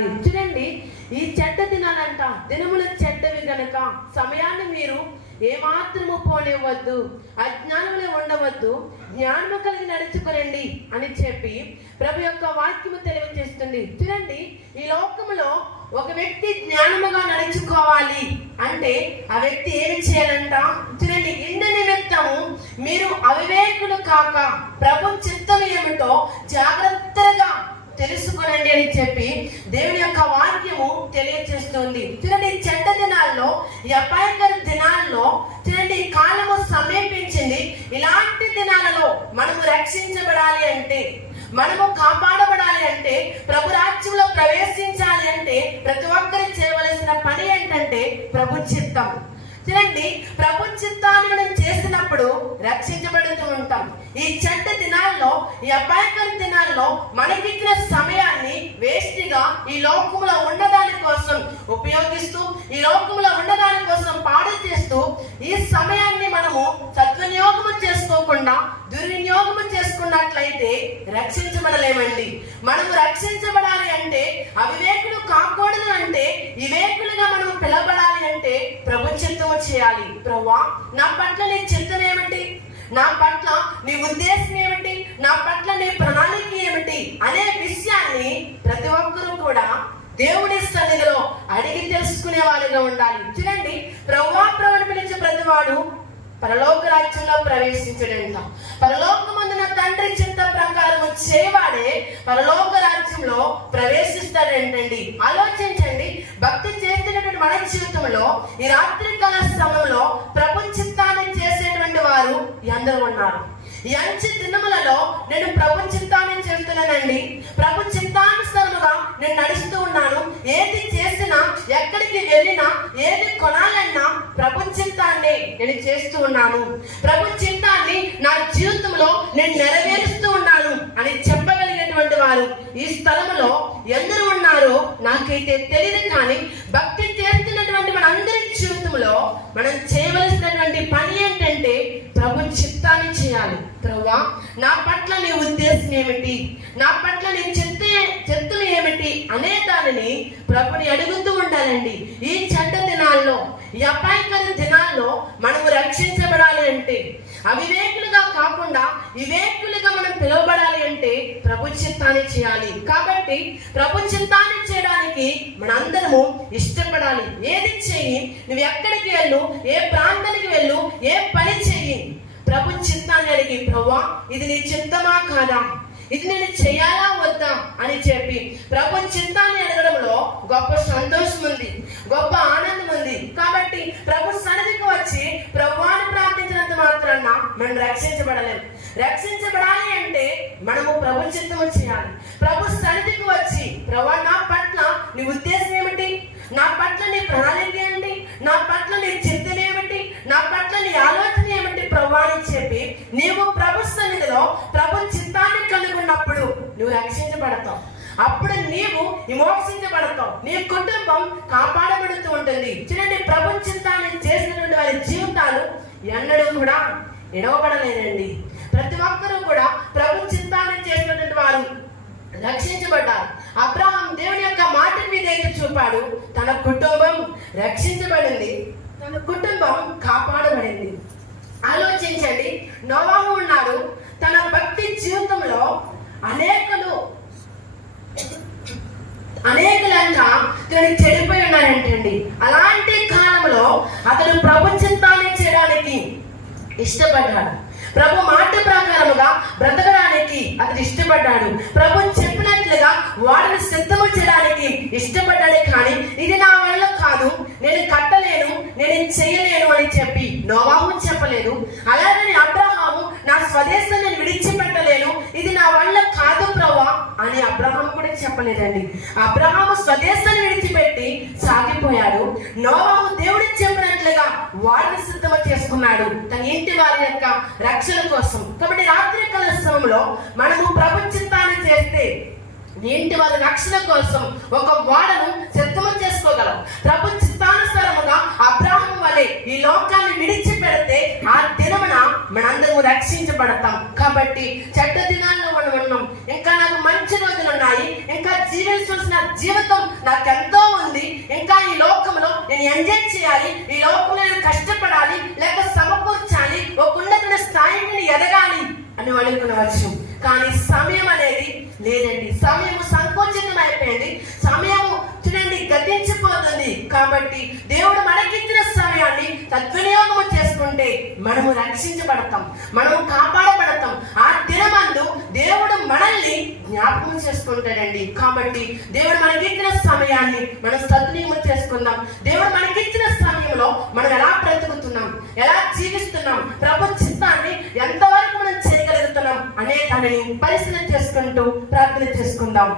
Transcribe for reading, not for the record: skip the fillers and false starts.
ఉండాలి. చూడండి, ఈ చెడ్డ దినాలంట దినముల చెడ్డవి గనక సమయాన్ని మీరు ఏమాత్రము పోనివ్వద్దు, అజ్ఞానములే ఉండవద్దు, జ్ఞానము కలిగి నడుచుకునండి అని చెప్పి ప్రభు యొక్క వాక్యము తెలియజేస్తుంది. చూడండి, ఈ లోకములో ఒక వ్యక్తి జ్ఞానముగా నడుచుకోవాలి అంటే ఆ వ్యక్తి ఏమి చేయాలంట? చూడండి, ఇందు నిమిత్తము మీరు అవివేకులు కాక ప్రభు చిత్తం ఏమిటో జాగ్రత్తగా తెలుసుకునండి అని చెప్పి దేవుని యొక్క వాక్యము తెలియజేస్తుంది. చూడండి, చెడ్డ దినాల్లో, ఈ అపాయకర దినాల్లో చూడండి కాలము సమీపించింది. ఇలాంటి దినాలలో మనము రక్షించబడాలి అంటే, మనము కాపాడబడాలి అంటే, ప్రభు రాజ్యంలో ప్రవేశించాలి అంటే ప్రతి ఒక్కరు చేయవలసిన పని ఏంటంటే ప్రభు చిత్తం. చూడండి, ప్రభు చిత్తాన్ని మనం చేసినప్పుడు రక్షించబడుతూ ఉంటాం. ఈ చెడ్డ దినాల్లో, ఈ అపాయకర దినాల్లో మనకిచ్చిన సమయాన్ని వేస్ట్గా ఈ లోకంలో ఉండదాని కోసం ఉపయోగిస్తూ, ఈ లోకంలో ఉండదాని కోసం పాడు చేస్తూ, ఈ సమయాన్ని మనము సద్వినియోగము చేసుకోకుండా దుర్వినియోగము చేసుకున్నట్లయితే రక్షించబడలేమండి. మనము రక్షించబడాలి అంటే, అవివేకులు కాకూడదు అంటే, వివేకులుగా మనం పిలవబడాలి అంటే ప్రభు చిత్తము చేయాలి. ప్రభువా, నా పట్ల నీ చిత్తం ఏమిటి, నా పట్ల నీ ఉద్దేశం ఏమిటి, నా పట్ల నీ ప్రణాళిక ఏమిటి అనే విషయాన్ని ప్రతి ఒక్కరూ కూడా దేవుని సన్నిధిలో అడిగి తెలుసుకునే వారిగా ఉండాలి. చూడండి, ప్రభువా ప్రభుని పిలిచే ప్రతివాడు పరలోక రాజ్యంలో ప్రవేశించడంట. పరలోకమందున తండ్రి చిత్త ప్రకారం చేయవాడే పరలోక రాజ్యంలో ప్రవేశిస్తాడంటండి. ఆలోచించండి, భక్తి చేస్తున్నటువంటి మన జీవితంలో ఈ రాత్రి కాల సమయంలో ప్రభు చిత్తాన్ని చేసేటువంటి వారు ఎందరూ ఉన్నారు? ఈ అంచె దినములలో నేను ప్రభు చిత్తాన్ని చేస్తున్నానండి, ప్రభు చిత్తానుసారముగా నేను నడుస్తూ ఉన్నాను. ఏది చేసినా, ఎక్కడికి వెళ్ళినా, ఏది కొనాలన్నా ప్రభు చిత్తాన్ని నేను చేస్తూ ఉన్నాను, ప్రభు చిత్తాన్ని నా జీవితంలో నేను నెరవేరుస్తూ ఉన్నాను అని చెప్పగలిగినటువంటి వారు ఈ స్థలంలో ఎందరూ ఉన్నారో నాకైతే తెలియదు. కానీ భక్తి చేస్తున్నటువంటి మనందరి జీవితంలో మనం చేయవలసినటువంటి పని ఏంటంటే ప్రభు చిత్తాన్ని చేయాలి. ప్రభువా, నా పట్ల నీ ఉద్దేశం ఏమిటి, నా పట్ల నీ చిత్తం ఏమిటి అనే దానిని ప్రభుని అడుగుతూ ఉండాలండి. ఈ చెడ్డ దినాల్లో, ఈ అపాయకర దినాల్లో మనము రక్షించబడాలి అంటే, అవివేకులుగా కాకుండా వివేకులుగా మనం పిలువబడాలి అంటే ప్రభు చిత్తాన్ని చేయాలి. కాబట్టి ప్రభు చిత్తాన్ని చేయడానికి మనందరము ఇష్టపడాలి. ఏది చెయ్యి, నువ్వు ఎక్కడికి వెళ్ళు, ఏ ప్రాంతానికి వెళ్ళు, ఏ పని చెయ్యి, ప్రభు చిత్తాన్ని అడిగి ప్రభువా ఇది నీ చిత్తమా కాదా, ఇది నేను చేయాలా వద్దా అని చెప్పి ప్రభు చిత్తాన్ని అడగడంలో గొప్ప సంతోషం ఉంది, గొప్ప ఆనందం ఉంది. కాబట్టి ప్రభు సన్నిధికి వచ్చి ప్రభువాన్ని ప్రార్థించినంత మాత్రాన మనం రక్షించబడలేము. రక్షించబడాలి అంటే మనము ప్రభు చిత్తము చేయాలి. ప్రభు సన్నిధికి వచ్చి ప్రభువా నా పట్ల నీ ఉద్దేశం ఏమిటి, నా పట్ల నీ ప్రణాళిక ఏమిటి, నా పట్ల నీ చిత్తం ఏమిటి, నా పట్ల నీ ఆలోచన ఏమిటి ప్రభువా అని చెప్పి నీవు ప్రభు సన్నిధిలో ప్రభు చిత్తాన్ని కనుగొన్నప్పుడు నువ్వు రక్షించబడతావు. అప్పుడు నీవు విమోచించబడతావు, నీ కుటుంబం కాపాడబడుతూ ఉంటుంది. చూడండి, ప్రభు చిత్తాన్ని చేసినటువంటి వారి జీవితాలు ఎన్నడూ కూడా ఎడవబడలేదండి. ప్రతి ఒక్కరూ కూడా ప్రభు చిత్తాన్ని చేసినటువంటి వారు రక్షించబడ్డారు. అబ్రహాం దేవుని యొక్క మాట మీద చూపాడు, తన కుటుంబం రక్షించబడింది, తన కుటుంబం కాపాడబడింది. ఆలోచించండి, నోవాహు ఉన్నాడు, తన భక్తి జీవితంలో అనేకులంతా తనకి చెడిపోయి ఉన్నారంటండి. అలాంటి కాలంలో అతడు ప్రభు చిత్తాన్ని చేయడానికి ఇష్టపడ్డాడు. ప్రభు మాట ప్రకారముగా బ్రతకడానికి అతడు ఇష్టపడ్డాడు. ప్రభు చెప్పినట్లుగా వాడిని సిద్ధము చేయడానికి ఇష్టపడ్డాడు. కానీ ఇది నా వల్ల కాదు, నేను కట్టలేను, నేను చేయలేను అని చెప్పి నోవాహు చెప్పలేదు. అలాగే అబ్రహాము నా స్వదేశాన్ని విడిచిపెట్టలేను, ఇది నా వల్ల కాదు ప్రభువా అని అబ్రహాము కూడా చెప్పలేదండి. అబ్రహాము స్వదేశాన్ని విడిచిపెట్టి సాగిపోయాడు. నోవాహు దేవుడు చెప్పినట్లుగా వాడిని సిద్ధం చేసుకున్నాడు తన ఇంటి వారి యొక్క రక్షణ కోసం. కాబట్టి రాత్రి కాల సమయంలో మనము ప్రభు చిత్తాన్ని చేస్తే ఇంటి వారి రక్షణ కోసం ఒక వాడను సిద్ధము చేసుకోగలం. ప్రభు చిత్తానుసారముగా అబ్రహాము వలె ఈ లోకాన్ని విడిచిపెడితే ఆ దినమున మనందరము రక్షించబడతాం. కాబట్టి చెడ్డ దినాల్లో మనం ఉన్నాం, ఇంకా నాకు మంచి రోజులు ఉన్నాయి, ఇంకా జీవించాల్సిన జీవితం నాకెంతో ఉంది, ఇంకా ఈ లోకంలో నేను ఎంజాయ్ చేయాలి, ఈ లోకంలో నేను కష్టపడాలి, లేక సమకూర్చాలి, ఒక ఉన్నత స్థాయికి నేను ఎదగాలి అని అనుకునవచ్చు. కానీ సమయం అనేది లేదండి. సమయము సంకోచితం అయిపోయింది. సమయము చూడండి గతించిపోతుంది. కాబట్టి దేవుడు మనకిచ్చిన సమయాన్ని సద్వినియోగం చేసుకుంటే మనము రక్షించబడతాం, మనము కాపాడబడతాం. ఆ దినమందు దేవుడు మనల్ని జ్ఞాపకం చేసుకుంటాడండి. కాబట్టి దేవుడు మనకిచ్చిన సమయాన్ని మనం సద్వినియోగం చేసుకుందాం. దేవుడు మనకిచ్చిన సమయంలో మనం ఎలా బ్రతుకుతున్నాం, ఎలా జీవిస్తున్నాం, ప్రభు చిత్తాన్ని ఎంతవరకు మనం చేయగలుగుతున్నాం అనే దానిని పరిశీలన చేసుకుంటూ ప్రార్థన చేసుకుందాం.